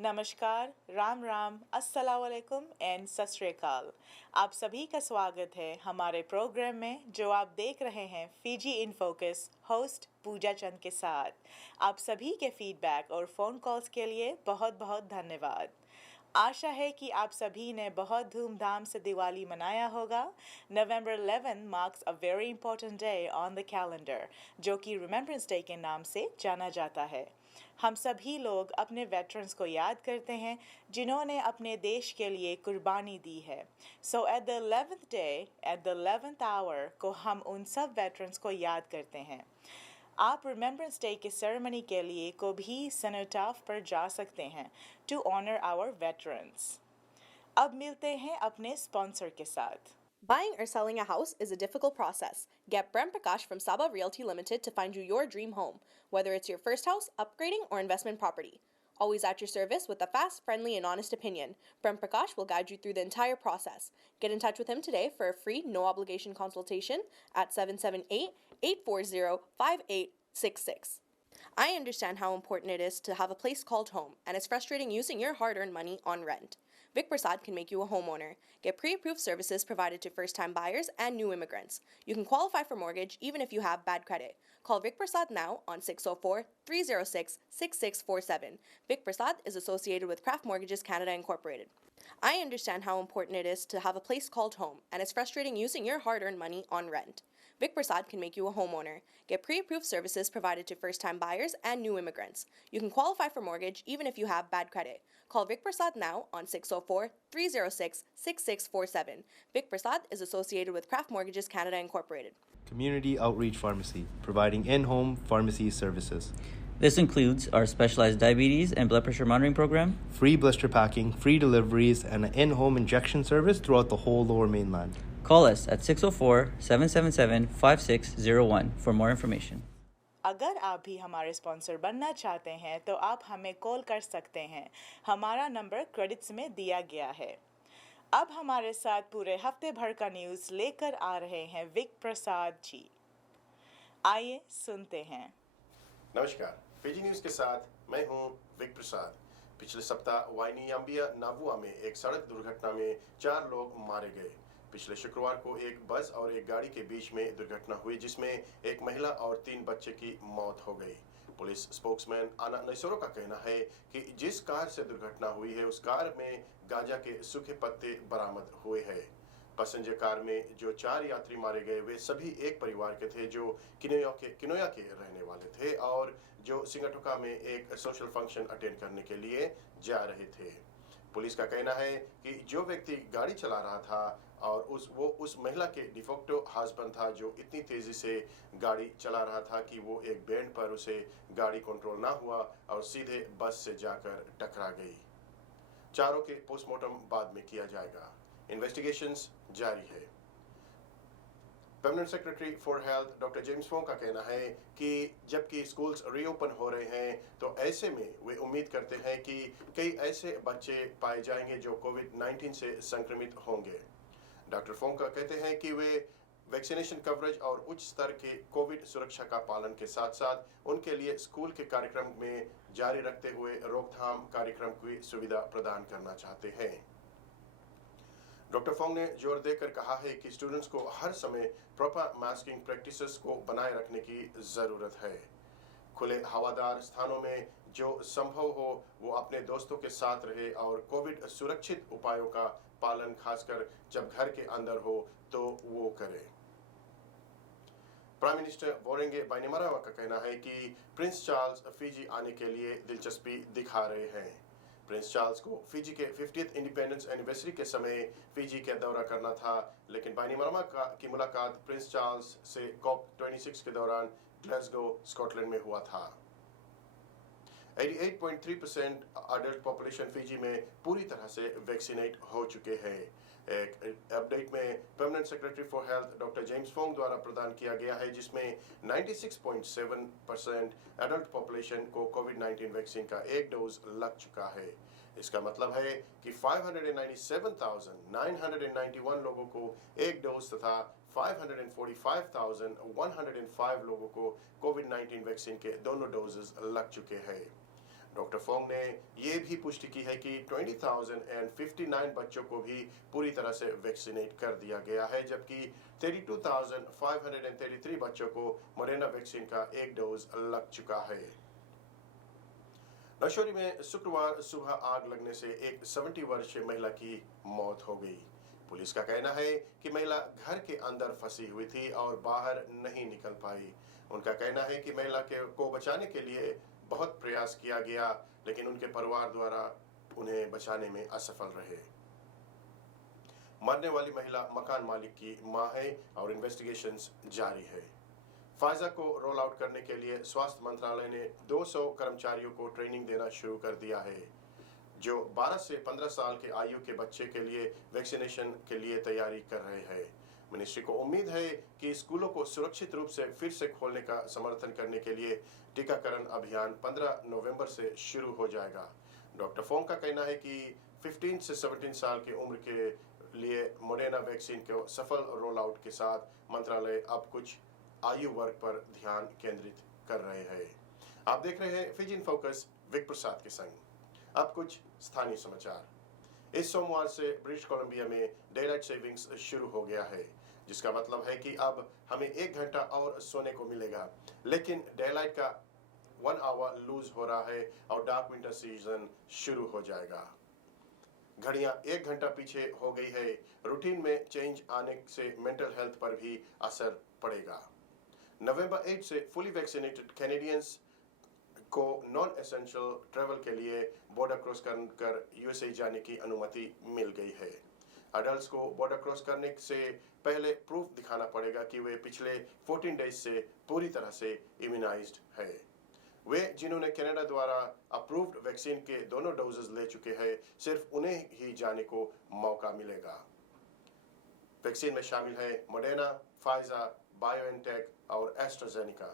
नमस्कार, राम राम, अस्सलाम वालेकुम एंड सत श्री अकाल। आप सभी का स्वागत है हमारे प्रोग्राम में जो आप देख रहे हैं फीजी इन फोकस होस्ट पूजा चंद के साथ। आप सभी के फीडबैक और फ़ोन कॉल्स के लिए बहुत बहुत धन्यवाद। आशा है कि आप सभी ने बहुत धूमधाम से दिवाली मनाया होगा। November 11 marks a very important day on the calendar, जो कि Remembrance Day के नाम से जाना जाता है। हम सभी लोग अपने वेटरन्स को याद करते हैं जिन्होंने अपने देश के लिए कुर्बानी दी है। So at the 11th day, at the 11th hour को हम उन सब वेटरन्स को याद करते हैं। आप रिमेम्बरेंस डे के सेरेमनी के लिए को भी सेनोटाफ पर जा सकते हैं टू ऑनर आवर वेटरन्स। अब मिलते हैं अपने स्पॉन्सर के साथ। Buying or selling a house is a difficult process. Get Prem Prakash from Saba Realty Limited to find you your dream home, whether it's your first house, upgrading, or investment property. Always at your service with a fast, friendly, and honest opinion. Prem Prakash will guide you through the entire process. Get in touch with him today for a free, no obligation consultation at 778 840 5866. I understand how important it is to have a place called home, and it's frustrating using your hard earned money on rent. Vic Prasad can make you a homeowner. Get pre-approved services provided to first-time buyers and new immigrants. You can qualify for mortgage even if you have bad credit. Call Vic Prasad now on 604-306-6647. Vic Prasad is associated with Craft Mortgages Canada Incorporated. I understand how important it is to have a place called home, and it's frustrating using your hard-earned money on rent. Vic Prasad can make you a homeowner. Get pre-approved services provided to first-time buyers and new immigrants. You can qualify for mortgage even if you have bad credit. Call Vic Prasad now on 604-306-6647. Vic Prasad is associated with Craft Mortgages Canada Incorporated. Community Outreach Pharmacy, providing in-home pharmacy services. This includes our specialized diabetes and blood pressure monitoring program, Free blister packing, free deliveries, and an in-home injection service throughout the whole Lower Mainland. Call us at 604-777-5601 for more information. अगर आप भी हमारे sponsor बनना चाहते हैं तो आप हमें कॉल कर सकते हैं। हमारा नंबर क्रेडिट्स में दिया गया है। अब हमारे साथ पूरे हफ्ते भर का न्यूज़ लेकर आ रहे हैं विक प्रसाद जी। आइए सुनते हैं। नमस्कार, फीजी न्यूज़ के साथ मैं हूं विक प्रसाद। पिछले सप्ताह वाइनियाम्बिया नावुआ में एक सड़क दुर्घटना में 4 लोग मारे गए। पिछले शुक्रवार को एक बस और एक गाड़ी के बीच में दुर्घटना हुई जिसमें एक महिला और 3 बच्चे की मौत हो गई। पुलिस स्पोक्समैन आना नैसोरो का कहना है कि जिस कार से दुर्घटना हुई है उस कार में गांजा के सूखे पत्ते बरामद हुए हैं। पैसेंजर कार में जो 4 यात्री मारे गए वे सभी एक परिवार के थे जो किनोया के रहने वाले थे और जो सिंगाटोका में एक सोशल फंक्शन अटेंड करने के लिए जा रहे थे। पुलिस का कहना है कि जो व्यक्ति गाड़ी चला रहा था और वो उस महिला के डिफेक्टो हस्बैंड था जो इतनी तेजी से गाड़ी चला रहा था कि वो एक बेंड पर उसे गाड़ी कंट्रोल ना हुआ और सीधे बस से जाकर टकरा गई। चारों के पोस्टमार्टम बाद में किया जाएगा। इन्वेस्टिगेशंस जारी है। Permanent secretary for health doctor James Fong का कहना है कि जबकि स्कूल्स रीओपन हो रहे हैं तो ऐसे में वे उम्मीद करते हैं कि कई ऐसे बच्चे पाए जाएंगे जो कोविड-19 से संक्रमित होंगे। डॉक्टर फोंग का कहते हैं कि वे वैक्सीनेशन कवरेज और उच्च स्तर के कोविड सुरक्षा का पालन के साथ साथ उनके लिए स्कूल के कार्यक्रम में जारी रखते हुए रोकथाम कार्यक्रम की सुविधा प्रदान करना चाहते हैं। डॉक्टर फोंग ने जोर देकर कहा है कि स्टूडेंट्स को हर समय प्रॉपर मास्किंग प्रैक्टिसेस को बनाए रखने की जरूरत है। खुले हवादार स्थानों में जो संभव हो वो अपने दोस्तों के साथ रहे और कोविड सुरक्षित उपायों का पालन खासकर जब घर के अंदर हो तो वो करे। प्राइम मिनिस्टर बोरेंगे बाइनिमरावा का कहना है कि प्रिंस चार्ल्स फीजी आने के लिए दिलचस्पी दिखा रहे हैं। प्रिंस चार्ल्स को फीजी के 50th इंडिपेंडेंस एनिवर्सरी के समय फीजी का दौरा करना था, लेकिन बाइनिमरावा की मुलाकात प्रिंस चार्ल्स से COP26 के दौरान ग्लासगो स्कॉटलैंड में हुआ था। 88.3% अडल्ट पॉपुलेशन फीजी में पूरी तरह से वैक्सीनेट हो चुके हैं। एक अपडेट में permanent secretary for health doctor James Fong द्वारा प्रदान किया गया है जिसमें 96.7% एडल्ट पॉपुलेशन को कोविड-19 वैक्सीन का एक डोज लग चुका है। इसका मतलब है कि 597,991 लोगों को एक डोज तथा 545,105 लोगों को कोविड-19 वैक्सीन के दोनों डोजेस लग चुके हैं। डॉक्टर फोंग ने ये भी पुष्टि की है कि 20,059 बच्चों को भी पूरी तरह से वैक्सीनेट कर दिया गया है, जबकि 32,533 बच्चों को मोडेना वैक्सीन का एक डोज लग चुका है। नौशेरी में शुक्रवार सुबह आग लगने से एक 70 वर्षीय महिला की मौत हो गई। पुलिस का कहना है कि महिला घर के अंदर फंसी हुई थी और बाहर नहीं निकल पाई। उनका कहना है कि महिला को बचाने के लिए बहुत प्रयास किया गया, लेकिन उनके परिवार द्वारा उन्हें बचाने में असफल रहे। मरने वाली महिला मकान मालिक की मां है और इन्वेस्टिगेशंस जारी है। फाइजा को रोल आउट करने के लिए स्वास्थ्य मंत्रालय ने 200 कर्मचारियों को ट्रेनिंग देना शुरू कर दिया है, जो 12 से 15 साल के आयु के बच्चे के लिए वैक्सीनेशन के लिए तैयारी कर रहे हैं। मिनिस्ट्री को उम्मीद है कि स्कूलों को सुरक्षित रूप से फिर से खोलने का समर्थन करने के लिए टीकाकरण अभियान 15 नवंबर से शुरू हो जाएगा। डॉक्टर फोंग का कहना है कि 15 से 17 साल की उम्र के लिए मोडेना वैक्सीन के सफल रोल आउट के साथ मंत्रालय अब कुछ आयु वर्ग पर ध्यान केंद्रित कर रहे हैं। आप देख रहे हैं फिजी इन फोकस विक प्रसाद के संग। अब कुछ स्थानीय समाचार। इस सोमवार से ब्रिटिश कोलंबिया में डेलाइट सेविंग्स शुरू हो गया है, जिसका मतलब है कि अब हमें 1 घंटा और सोने को मिलेगा, लेकिन डेलाइट का 1 आवर लूज हो रहा है और डार्क विंटर सीजन शुरू हो जाएगा। घड़ियां 1 घंटा पीछे हो गई है। रूटीन में चेंज आने से मेंटल हेल्थ पर भी असर पड़ेगा। नवंबर 8 से फुली वैक्सीनेटेड कैनेडियंस को नॉन एसेंशियल ट्रैवल के लिए बॉर्डर क्रॉस कर यूएसए जाने की अनुमति मिल गई है। अडल्ट्स को बॉर्डर क्रॉस करने से पहले प्रूफ दिखाना पड़ेगा कि वे पिछले 14 डेज से पूरी तरह से इम्यूनाइज्ड है। वे जिन्होंने कनाडा द्वारा अप्रूव्ड वैक्सीन के दोनों डोजेस ले चुके हैं, सिर्फ उन्हें ही जाने को मौका मिलेगा। वैक्सीन में शामिल है मोडेना, फाइजा, बायोएनटेक और एस्ट्राजेनेका।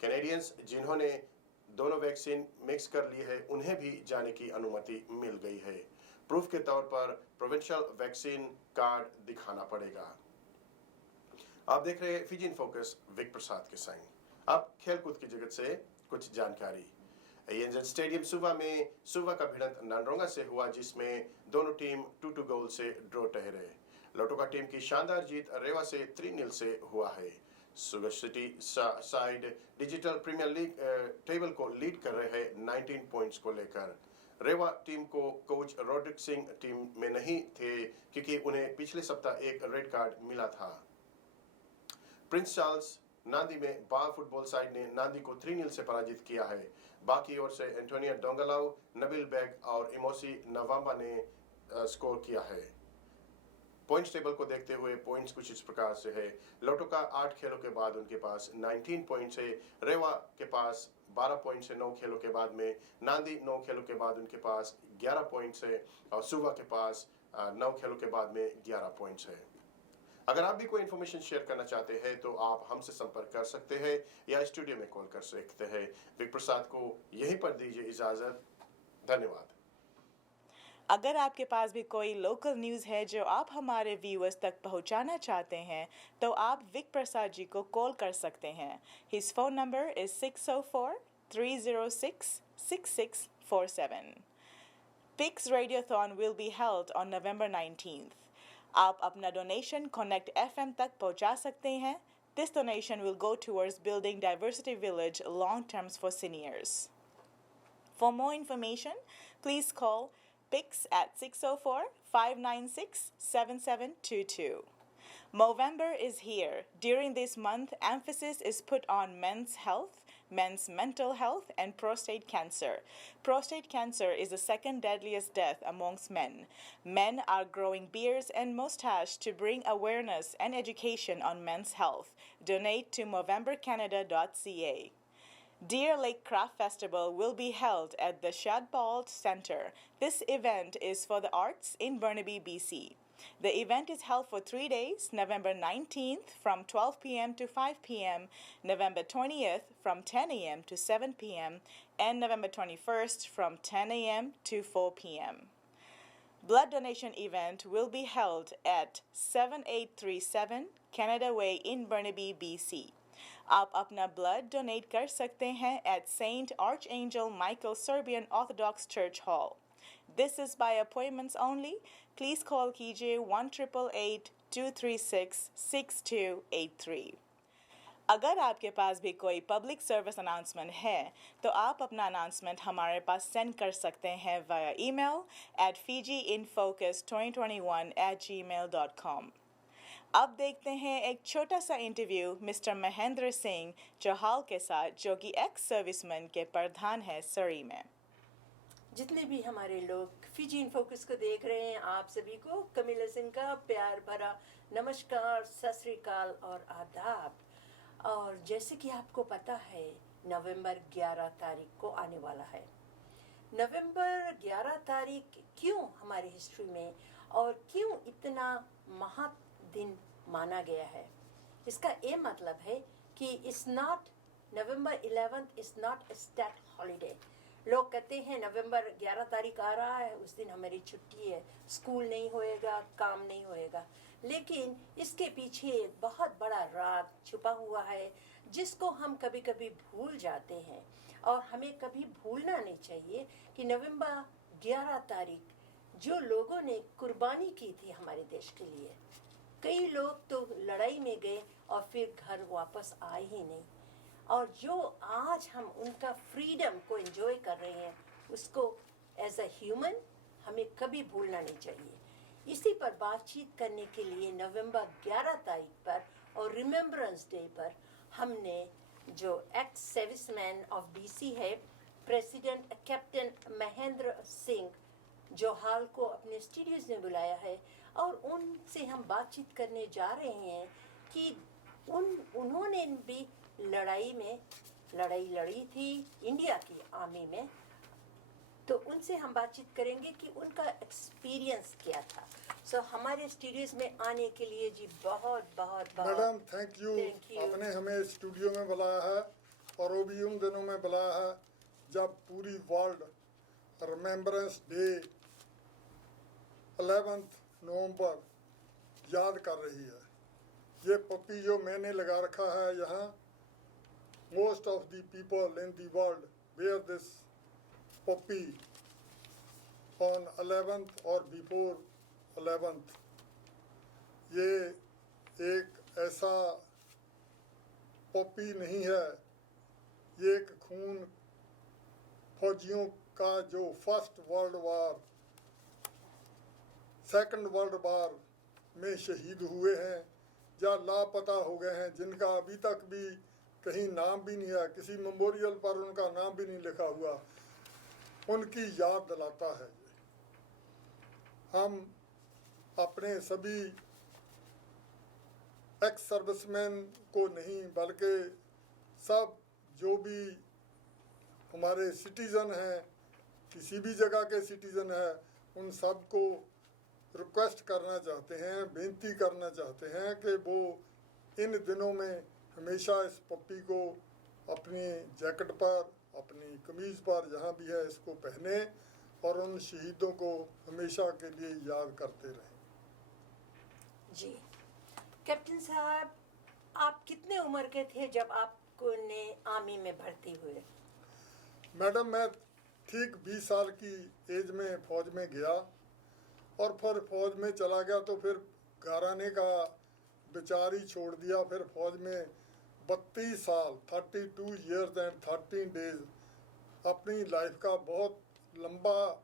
कैनेडियंस जिन्होंने दोनों वैक्सीन मिक्स कर ली है, उन्हें भी जाने की अनुमति मिल गई है। प्रूफ के तौर पर प्रोविंशियल वैक्सीन कार्ड दिखाना पड़ेगा। आप देख रहे हैं फिजी इन फोकस विक प्रसाद के संग। अब खेलकूद की जगत से कुछ जानकारी। एएनजेड स्टेडियम सुवा में सुवा का भिड़ंत नानरोंगा से हुआ, जिसमें दोनों टीम 2-2 गोल से ड्रॉ ठहरे। लोटोका टीम की शानदार जीत रेवा से 3-0 से हुआ है। Sugar City Side Digital Premier League table को लीड कर रहे हैं 19 पॉइंट्स को लेकर। रेवा टीम को कोच रोड्रिक सिंह टीम में नहीं थे, क्योंकि उन्हें पिछले सप्ताह एक रेड कार्ड मिला था। प्रिंस चार्ल्स नांदी में बार फुटबॉल साइड ने नांदी को 3-0 से पराजित किया है। बाकी ओर से एंटोनिया डोंगलाउ, नबील बेग और इमोसी नवाम्बा ने स्कोर किया है। पॉइंट्स टेबल को देखते हुए पॉइंट्स कुछ इस प्रकार से है। लोटोका 8 खेलों के बाद उनके पास 19 पॉइंट्स है। रेवा के पास 12 पॉइंट्स है 9 खेलों के बाद में। नांदी 9 खेलों के बाद उनके पास 11 पॉइंट्स है और सुवा के पास 9 खेलों के बाद में 11 पॉइंट्स है। अगर आप भी कोई इन्फॉर्मेशन शेयर करना चाहते हैं तो आप हमसे संपर्क कर सकते हैं या स्टूडियो में कॉल कर सकते हैं। विक प्रसाद को यहीं पर दीजिए इजाजत। धन्यवाद। अगर आपके पास भी कोई लोकल न्यूज़ है जो आप हमारे व्यूअर्स तक पहुंचाना चाहते हैं, तो आप विक प्रसाद जी को कॉल कर सकते हैं। His phone number is 604-306-6647। Pix radiothon will be held on November 19th. आप अपना डोनेशन कनेक्ट FM तक पहुंचा सकते हैं। This donation will go towards building Diversity Village long terms for seniors. For more information, please call PIX at 604-596-7722. Movember is here. During this month, emphasis is put on men's health, men's mental health, and prostate cancer. Prostate cancer is the second deadliest death amongst men. Men are growing beards and mustache to bring awareness and education on men's health. Donate to movembercanada.ca. Deer Lake Craft Festival will be held at the Shadbald Center. This event is for the arts in Burnaby, BC. The event is held for 3 days, November 19th from 12 p.m. to 5 p.m., November 20th from 10 a.m. to 7 p.m., and November 21st from 10 a.m. to 4 p.m. Blood donation event will be held at 7837 Canada Way in Burnaby, BC. आप अपना blood donate कर सकते हैं at Saint Archangel Michael Serbian Orthodox Church Hall. This is by appointments only. Please call कीजिए 1-888-236-6283. अगर आपके पास भी कोई पब्लिक सर्विस अनाउंसमेंट है तो आप अपना अनाउंसमेंट हमारे पास सेंड कर सकते हैं via email at fijiinfocus2021@gmail.com. अब देखते हैं एक छोटा सा इंटरव्यू मिस्टर महेंद्र सिंह चौहाल के साथ, जो कि एक्स सर्विसमैन के प्रधान है सरी में। जितने भी हमारे लोग फिजी इन फोकस को देख रहे हैं, आप सभी को कमिला सिंह का प्यार भरा नमस्कार, सत श्री अकाल और आदाब। और जैसे कि आपको पता है, नवंबर 11 तारीख को आने वाला है। नवंबर 11 तारीख क्यों हमारी हिस्ट्री में और क्यों इतना महत्व दिन माना गया है, इसका ये मतलब है कि it's not November 11th is not a state holiday. लोग कहते हैं नवंबर 11 तारीख आ रहा है, उस दिन हमारी छुट्टी है, स्कूल नहीं होएगा, काम नहीं होएगा। लेकिन इसके पीछे एक बहुत बड़ा राज छुपा हुआ है जिसको हम कभी कभी भूल जाते हैं, और हमें कभी भूलना नहीं चाहिए कि नवंबर 11 तारीख जो लोगों ने कुर्बानी की थी हमारे देश के लिए, कई लोग तो लड़ाई में गए और फिर घर वापस आए ही नहीं, और जो आज हम उनका फ्रीडम को एंजॉय कर रहे हैं उसको एज अ ह्यूमन हमें कभी भूलना नहीं चाहिए। इसी पर बातचीत करने के लिए नवंबर 11 तारीख पर और रिमेम्बरेंस डे पर हमने जो एक्स सर्विसमैन ऑफ बीसी है, प्रेसिडेंट कैप्टन महेंद्र सिंह जोहाल को अपने स्टूडियोज में बुलाया है, और उनसे हम बातचीत करने जा रहे हैं कि उन्होंने भी लड़ाई लड़ी थी इंडिया की आर्मी में। तो उनसे हम बातचीत करेंगे कि उनका एक्सपीरियंस क्या था। सो हमारे स्टूडियोज में आने के लिए जी बहुत बहुत मैडम थैंक यू। आपने हमें स्टूडियो में बुलाया है, और वो भी उन दिनों में बुलाया है जब पूरी वर्ल्ड रिमेम्बरेंस डे 11 नवंबर याद कर रही है। ये पप्पी जो मैंने लगा रखा है यहाँ, most of the people in the world where this puppy on 11th और बिफोर 11th। ये एक ऐसा पप्पी नहीं है, ये एक खून फौजियों का जो first world war, second world war में शहीद हुए हैं या लापता हो गए हैं, जिनका अभी तक भी कहीं नाम भी नहीं है, किसी मेमोरियल पर उनका नाम भी नहीं लिखा हुआ, उनकी याद दिलाता है। हम अपने सभी एक्स सर्विसमैन को नहीं बल्कि सब जो भी हमारे सिटीज़न हैं, किसी भी जगह के सिटीज़न हैं, उन सब को रिक्वेस्ट करना चाहते हैं, बेनती करना चाहते हैं कि वो इन दिनों में हमेशा इस पप्पी को अपनी जैकेट पर, अपनी कमीज़ पर, जहाँ भी है इसको पहने और उन शहीदों को हमेशा के लिए याद करते रहें। जी कैप्टन साहब, आप कितने उम्र के थे जब आपको ने आर्मी में भर्ती हुए? मैडम मैं ठीक 20 साल की एज में फ़ौज में गया, और फिर फ़ौज में चला गया तो फिर घराने का विचार ही छोड़ दिया। फिर फ़ौज में 32 साल 32 years एंड 13 days अपनी लाइफ का बहुत लंबा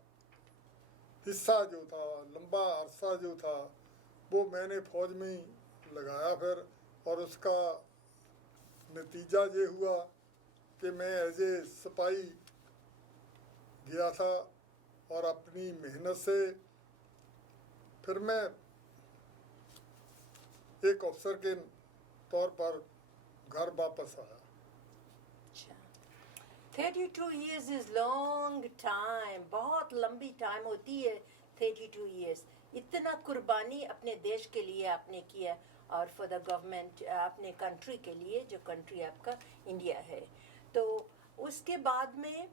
हिस्सा जो था, लंबा अरसा जो था, वो मैंने फ़ौज में ही लगाया फिर। और उसका नतीजा ये हुआ कि मैं एज ए सिपाही गया था, और अपनी मेहनत से फिर मैं एक अफसर के तौर पर घर वापस आया। 32 years is long time, बहुत लंबी टाइम होती है 32 years। इतना कुर्बानी अपने देश के लिए आपने किया, और फॉर द गवर्नमेंट, अपने कंट्री के लिए, जो कंट्री आपका इंडिया है। तो उसके बाद में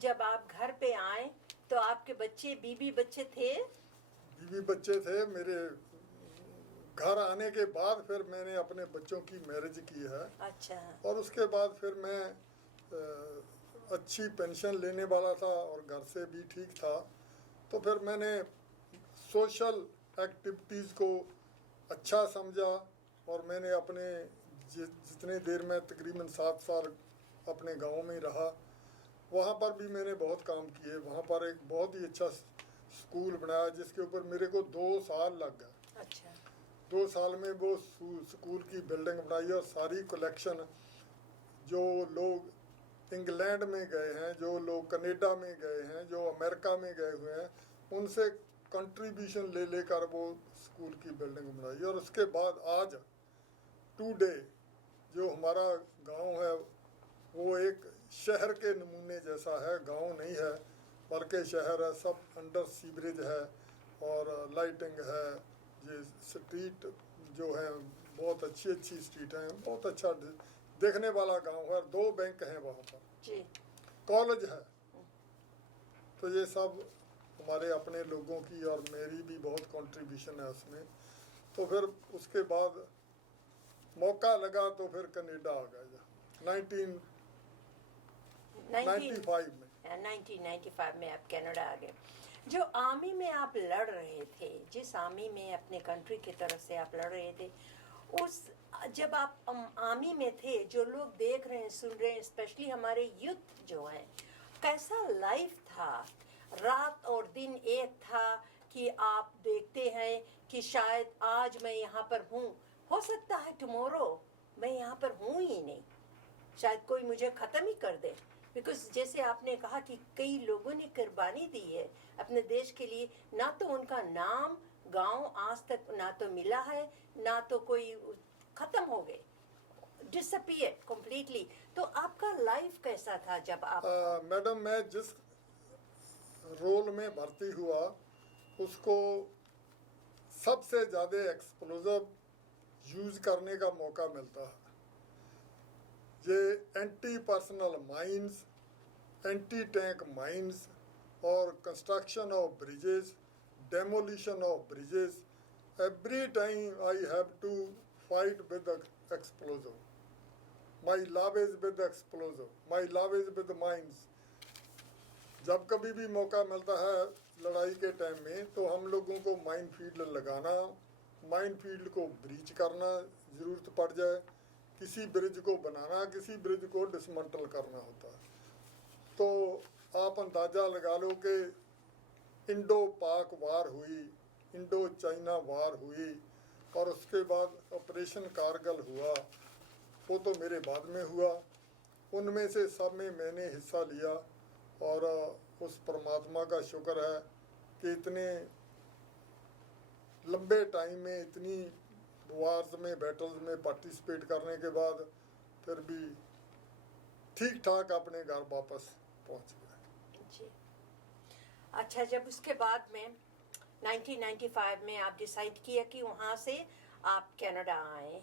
जब आप घर पे आए तो आपके बच्चे, बीवी बच्चे थे? बीवी बच्चे थे, मेरे घर आने के बाद फिर मैंने अपने बच्चों की मैरिज की है। अच्छा। और उसके बाद फिर मैं अच्छी पेंशन लेने वाला था और घर से भी ठीक था, तो फिर मैंने सोशल एक्टिविटीज़ को अच्छा समझा और मैंने अपने जितने देर में तकरीबन 7 साल अपने गांव में रहा, वहाँ पर भी मैंने बहुत काम किए। वहाँ पर एक बहुत ही अच्छा स्कूल बनाया जिसके ऊपर मेरे को 2 साल लग गए। अच्छा। 2 साल में वो स्कूल की बिल्डिंग बनाई और सारी कलेक्शन जो लोग इंग्लैंड में गए हैं, जो लोग कनाडा में गए हैं, जो अमेरिका में गए हुए हैं, उनसे कंट्रीब्यूशन ले लेकर वो स्कूल की बिल्डिंग बनाई। और उसके बाद आज टुडे जो हमारा गांव है वो एक शहर के नमूने जैसा है। गांव नहीं है बल्कि शहर है। सब अंडर सीवरेज है और लाइटिंग है। ये स्ट्रीट जो है बहुत अच्छी अच्छी स्ट्रीट हैं, बहुत अच्छा देखने वाला गांव है। 2 बैंक हैं वहाँ पर जी। कॉलेज है। तो ये सब हमारे अपने लोगों की और मेरी भी बहुत कंट्रीब्यूशन है उसमें। तो फिर उसके बाद मौका लगा तो फिर कनाडा आ गया 1995 में। 1995 में आप कनाडा आ गए। जो आर्मी में आप लड़ रहे थे, जिस आर्मी में अपने कंट्री की तरफ से आप लड़ रहे थे, उस जब आप आर्मी में थे, जो लोग देख रहे हैं, सुन रहे हैं, स्पेशली हमारे यूथ जो हैं, कैसा लाइफ था? रात और दिन एक था कि आप देखते हैं कि शायद आज मैं यहाँ पर हूँ, हो सकता है टुमारो मैं यहाँ पर हूँ ही नहीं, शायद कोई मुझे ख़त्म ही कर दे। बिकॉज जैसे आपने कहा कि कई लोगों ने कुर्बानी दी है अपने देश के लिए, ना तो उनका नाम गांव आज तक ना तो मिला है, ना तो कोई ख़त्म हो गए, डिसअपियर कंप्लीटली। तो आपका लाइफ कैसा था जब आप मैडम, मैं जिस रोल में भर्ती हुआ उसको सबसे ज़्यादा एक्सप्लोजिव यूज करने का मौका मिलता है। ये anti personnel mines, anti tank mines और construction of bridges, demolition of bridges, every time I have to fight with explosive. My love is with explosive, my love is with mines. जब कभी भी मौका मिलता है लड़ाई के टाइम में तो हम लोगों को माइन फील्ड लगाना, माइन फील्ड को ब्रीच करना, ज़रूरत पड़ जाए किसी ब्रिज को बनाना, किसी ब्रिज को डिसमेंटल करना होता है। तो आप अंदाज़ा लगा लो कि इंडो पाक वार हुई, इंडो चाइना वार हुई और उसके बाद ऑपरेशन कारगिल हुआ, वो तो मेरे बाद में हुआ। उनमें से सब में मैंने हिस्सा लिया और उस परमात्मा का शुक्र है कि इतने लंबे टाइम में इतनी वार्स में, बैटल्स में पार्टिसिपेट करने के बाद फिर भी ठीक ठाक अपने घर वापस पहुंच गए। जी। अच्छा, जब उसके बाद में 1995 में आप डिसाइड किया कि वहाँ से आप कनाडा आए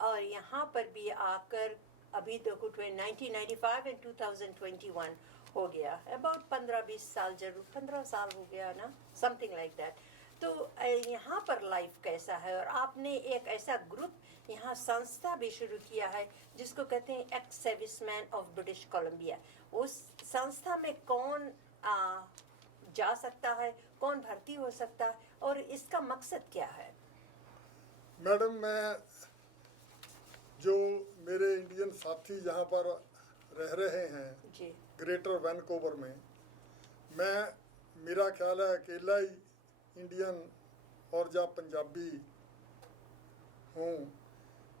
और यहाँ पर भी आकर अभी देखो 1995 एंड 2021 हो गया, अबाउट 15-20 साल, जरूर 15 साल हो गया ना, समथिंग लाइक दैट। तो यहाँ पर लाइफ कैसा है? और आपने एक ऐसा ग्रुप यहाँ संस्था भी शुरू किया है जिसको कहते हैं ex serviceman of British Columbia. उस संस्था में कौन जा सकता है, कौन भर्ती हो सकता है और इसका मकसद क्या है? मैडम, मैं जो मेरे इंडियन साथी यहाँ पर रह रहे हैं जी। ग्रेटर वैनकूवर में, मेरा ख्याल है अकेला ही इंडियन और या पंजाबी हूँ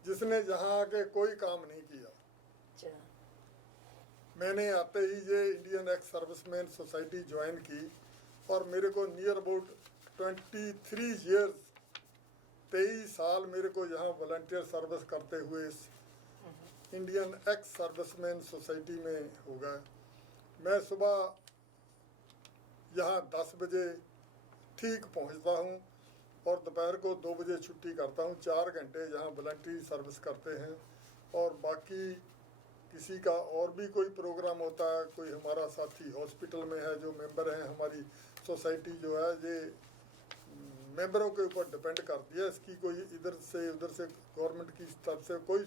जिसने यहाँ आके कोई काम नहीं किया। अच्छा। मैंने आते ही ये Indian ex serviceman society join की और मेरे को नियर अबाउट 23 ईयर्स, 23 साल मेरे को यहाँ वॉलंटियर सर्विस करते हुए इस इंडियन एक्स सर्विसमैन सोसाइटी में हो गए। मैं सुबह यहाँ 10 बजे ठीक पहुँचता हूँ और दोपहर को 2 बजे छुट्टी करता हूँ। 4 घंटे यहाँ वॉलंटियर सर्विस करते हैं और बाकी किसी का और भी कोई प्रोग्राम होता है, कोई हमारा साथी हॉस्पिटल में है जो मेंबर हैं, हमारी सोसाइटी जो है ये मेंबरों के ऊपर डिपेंड करती है। इसकी कोई इधर से उधर से गवर्नमेंट की तरफ से कोई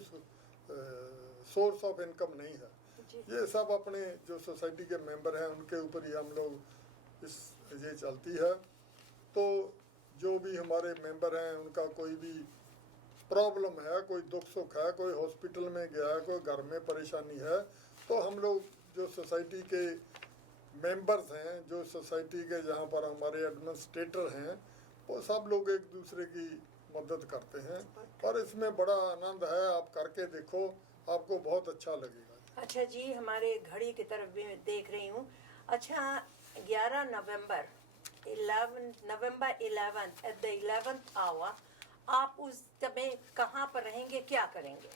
सोर्स ऑफ इनकम नहीं है। ये सब अपने जो सोसाइटी के मेंबर हैं उनके ऊपर ही हम लोग इस ये चलती है। तो जो भी हमारे मेंबर हैं उनका कोई भी प्रॉब्लम है, कोई दुख सुख है, कोई हॉस्पिटल में गया है, कोई घर में परेशानी है, तो हम लोग जो सोसाइटी के मेंबर्स हैं, जो सोसाइटी के जहाँ पर हमारे एडमिनिस्ट्रेटर हैं, वो सब लोग एक दूसरे की मदद करते हैं और इसमें बड़ा आनंद है। आप करके देखो, आपको बहुत अच्छा लगेगा। अच्छा जी, हमारे घड़ी की तरफ भी देख रही हूँ। अच्छा, 11 नवंबर 11 एट द 11th आवर आप उस समय कहाँ पर रहेंगे, क्या करेंगे?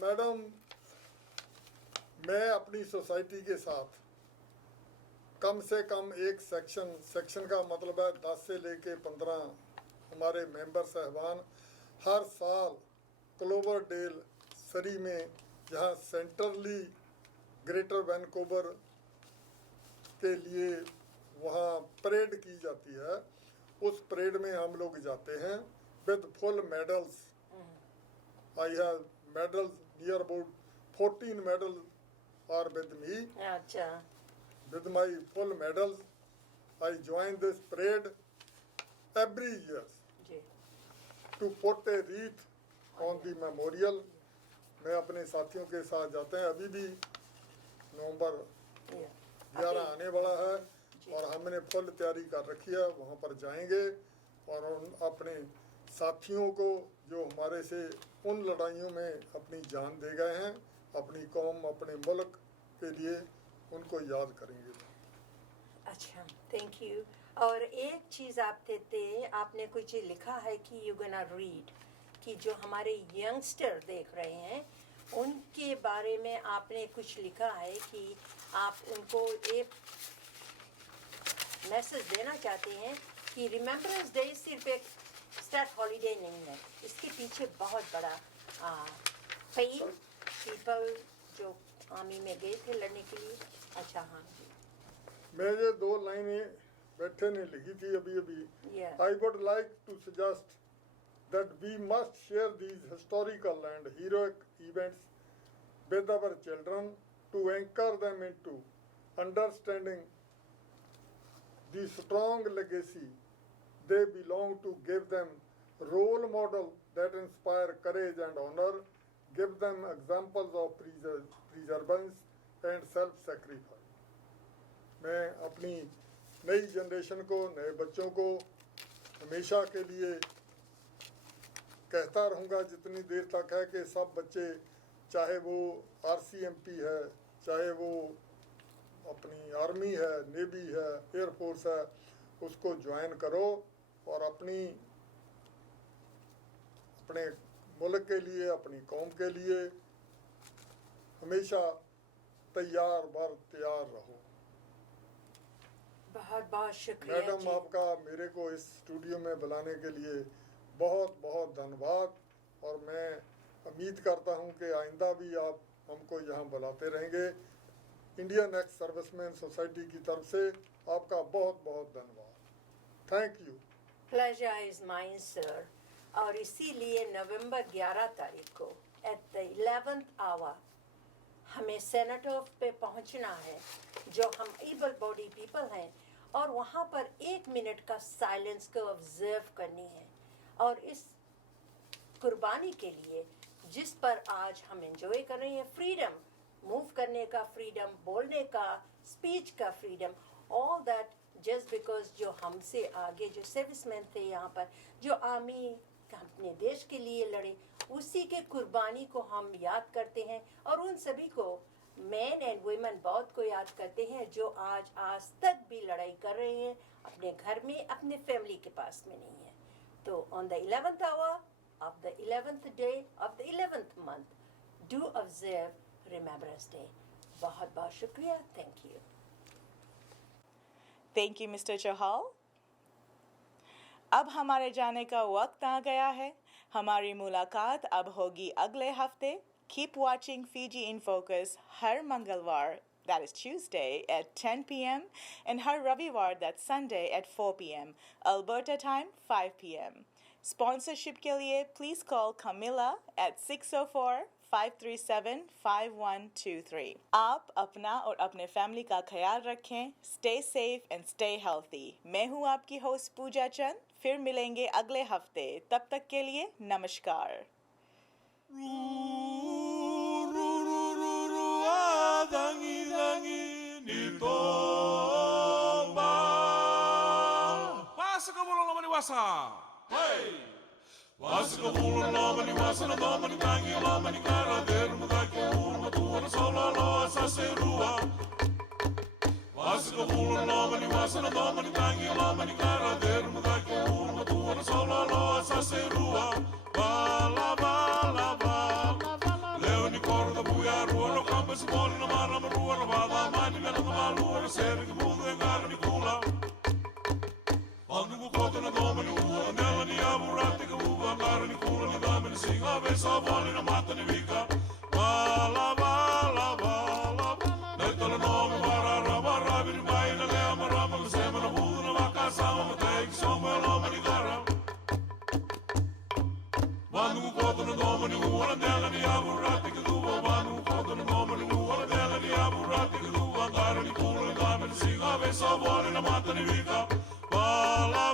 मैडम, मैं अपनी सोसाइटी के साथ कम से कम एक सेक्शन का मतलब है 10 से लेके 15 हमारे मेंबर साहबान हर साल क्लोवरडेल सरी में, जहाँ सेंट्रली ग्रेटर वैनकूवर के लिए वहाँ परेड की जाती है, उस परेड में हम लोग जाते हैं with full medals. I have medals, near about 14 medals are with me. अच्छा, with my full medals, I join this parade every year ji to put a wreath on the memorial। मैं अपने साथियों के साथ जाते हैं। अभी भी नवंबर 11 आने वाला है और हमने फुल तैयारी कर रखी है। वहाँ पर जाएंगे और उन अपने साथियों को जो हमारे से उन लड़ाइयों में अपनी जान दे गए हैं, अपनी कौम, अपने मुल्क के लिए, उनको याद करेंगे। अच्छा, थैंक यू। और एक चीज़ आपने कुछ लिखा है कि यू गोना रीड, कि जो हमारे यंगस्टर देख रहे हैं उनके बारे में आपने कुछ लिखा है कि आप उनको एक मैसेज देना चाहते हैं कि रिमेम्बरेंस डे सिर्फ एक स्टेट हॉलीडे नहीं है, इसके पीछे बहुत बड़ा पेन पीपल जो आर्मी में गए थे लड़ने के लिए। अच्छा, हाँ जी, मैं ये 2 लाइनें बैठे ने लिखी थी अभी। I would like to suggest that we must share these historical and heroic events with our children to anchor them into understanding the strong legacy they belong to, give them role model that inspire courage and honour, give them examples of preservance and self-sacrifice। मैं अपनी नई generation को, नए बच्चों को हमेशा के लिए कहता रहूँगा जितनी देर तक है कि सब बच्चे, चाहे वो RCMP है, चाहे वो अपनी आर्मी है, नेवी है, एयरफोर्स है, उसको ज्वाइन करो और अपने मुल्क के लिए, अपनी कौम के लिए हमेशा तैयार रहो। बहुत बहुत शुक्रिया मैडम, जी। आपका मेरे को इस स्टूडियो में बुलाने के लिए बहुत बहुत धन्यवाद और मैं उम्मीद करता हूं कि आइंदा भी आप हमको यहाँ बुलाते रहेंगे। इंडियन एक्स सर्विसमैन सोसाइटी की तरफ से आपका बहुत बहुत धन्यवाद। Thank you. Pleasure is mine sir. और इसीलिए नवंबर 11 तारीख को एट द 11th आवर हमें सेनेटर पे पहुंचना है, जो हम एबल बॉडी पीपल हैं, और वहाँ पर 1 मिनट का साइलेंस को ऑब्जर्व करनी है। और इस कुर्बानी के लिए जिस पर आज हम एंजॉय कर रहे हैं, फ्रीडम, मूव करने का फ्रीडम, बोलने का, स्पीच का freedom, all that just because जो हमसे आगे जो सर्विसमैन थे यहाँ पर, जो आर्मी अपने देश के लिए लड़े, उसी के कुर्बानी को हम याद करते हैं और उन सभी को, मैन एंड वुमेन बहुत को याद करते हैं जो आज तक भी लड़ाई कर रहे हैं अपने घर में, अपने फैमिली के पास में नहीं है। तो on the 11th hour of the 11th day of the 11th month do observe Remembrance Day। बहुत बहुत शुक्रिया, thank you. Thank you mister Chauhal. अब हमारे जाने का वक्त आ गया है। हमारी मुलाकात अब होगी अगले हफ्ते। Keep watching Fiji in focus हर मंगलवार that is Tuesday at 10 p.m., and Har Ravivar, that's Sunday at 4 p.m. Alberta time 5 p.m. Sponsorship के लिए please call Camilla at 604-537-5123. आप अपना और अपने फैमिली का ख्याल रखें. Stay safe and stay healthy. मैं हूँ आपकी होस्ट पूजा चंद. फिर मिलेंगे अगले हफ्ते. तब तक के लिए नमस्कार. Hey! Vasika bula lomani wasana lomani tangi lomani kara dermu dake urma tuana sola loa saserua. Vasika bula lomani wasana lomani tangi lomani kara dermu dake urma tuana sola loa saserua. Vala vala vala Leoni korda buya ruora kambas bolina marama ruora vada mani mena maluora sergi mudu engara nikula. Andugu kotana domani uva nelani avurati ka uva narani kulani damani singa vesa volina matani vika. Vala vala vala Netala nomi vara rama raviri maina leama rama kusema buduna vaka sama mateki soma lomani gara. Andugu kotana domani uva nelani avurati ka uva Andugu kotana domani uva nelani avurati ka uva narani kulani damani singa vesa volina matani vika. Vala